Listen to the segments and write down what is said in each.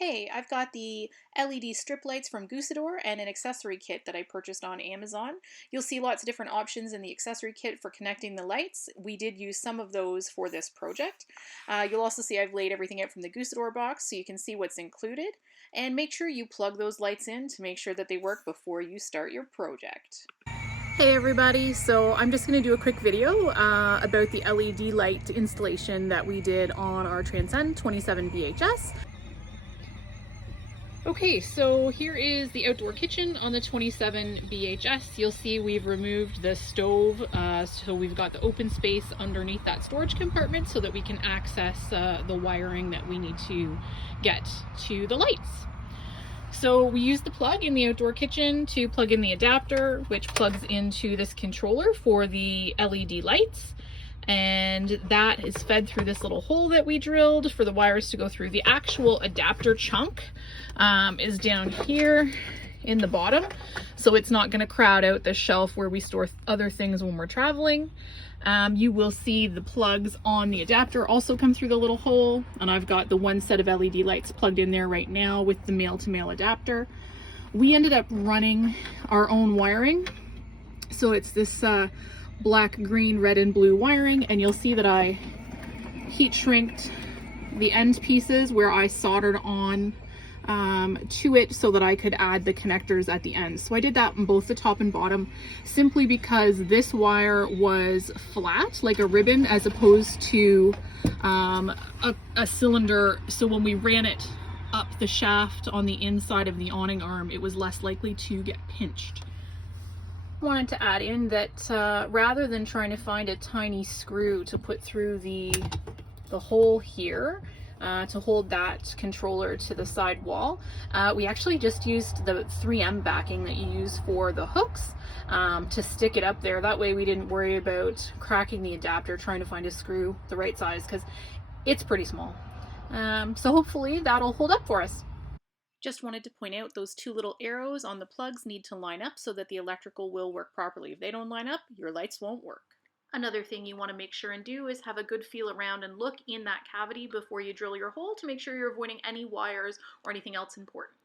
Hey, I've got the LED strip lights from Goosador and an accessory kit that I purchased on Amazon. You'll see lots of different options in the accessory kit for connecting the lights. We did use some of those for this project. You'll also see I've laid everything out from the Goosador box so you can see what's included. And make sure you plug those lights in to make sure that they work before you start your project. Hey everybody, so I'm just going to do a quick video about the LED light installation that we did on our Transcend 27BHS. Okay, so here is the outdoor kitchen on the 27BHS. You'll see we've removed the stove, so we've got the open space underneath that storage compartment so that we can access the wiring that we need to get to the lights. So we use the plug in the outdoor kitchen to plug in the adapter, which plugs into this controller for the LED lights. And that is fed through this little hole that we drilled for the wires to go through. The actual adapter chunk is down here in the bottom, so it's not going to crowd out the shelf where we store other things when we're traveling. You will see the plugs on the adapter also come through the little hole, and I've got the one set of LED lights plugged in there right now with the male-to-male adapter. We ended up running our own wiring, so it's this black, green, red, and blue wiring, and you'll see that I heat shrinked the end pieces where I soldered on to it so that I could add the connectors at the end. So I did that on both the top and bottom simply because this wire was flat like a ribbon as opposed to a cylinder, so when we ran it up the shaft on the inside of the awning arm it was less likely to get pinched. Wanted to add in that rather than trying to find a tiny screw to put through the hole here to hold that controller to the side wall, we actually just used the 3M backing that you use for the hooks to stick it up there. That way we didn't worry about cracking the adapter trying to find a screw the right size, because it's pretty small. So hopefully that'll hold up for us. Just wanted to point out those two little arrows on the plugs need to line up so that the electrical will work properly. If they don't line up, your lights won't work. Another thing you want to make sure and do is have a good feel around and look in that cavity before you drill your hole to make sure you're avoiding any wires or anything else important.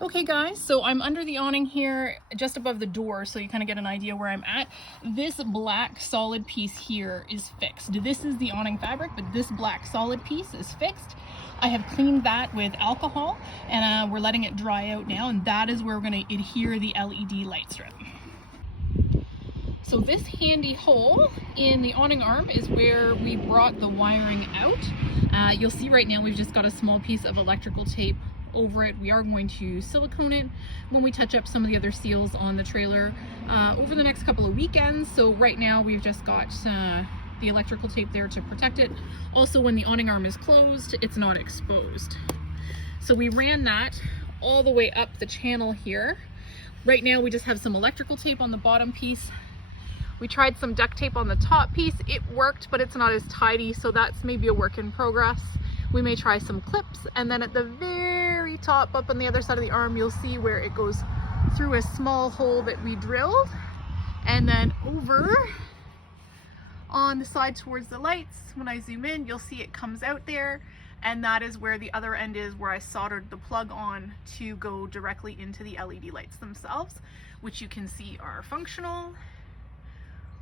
Okay guys, so I'm under the awning here just above the door so you kind of get an idea where I'm at. This black solid piece here is fixed. This is the awning fabric, but this black solid piece is fixed. I have cleaned that with alcohol and we're letting it dry out now, and that is where we're going to adhere the LED light strip. So this handy hole in the awning arm is where we brought the wiring out. You'll see right now we've just got a small piece of electrical tape over it. We are going to silicone it when we touch up some of the other seals on the trailer over the next couple of weekends. So right now we've just got the electrical tape there to protect it. Also, when the awning arm is closed, it's not exposed. So we ran that all the way up the channel here. Right now we just have some electrical tape on the bottom piece. We tried some duct tape on the top piece. It worked, but it's not as tidy, so that's maybe a work in progress. We may try some clips, and then at the very top up on the other side of the arm you'll see where it goes through a small hole that we drilled, and then over on the side towards the lights, when I zoom in you'll see it comes out there, and that is where the other end is, where I soldered the plug on to go directly into the LED lights themselves, which you can see are functional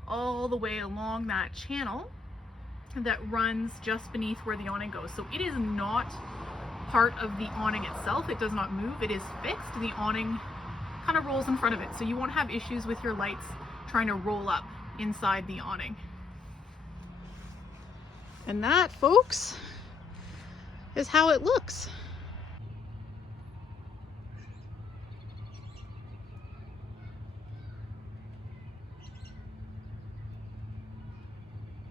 all the way along that channel that runs just beneath where the awning goes. So it is not part of the awning itself. It does not move. It is fixed. The awning kind of rolls in front of it, so you won't have issues with your lights trying to roll up inside the awning. And that, folks, is how it looks.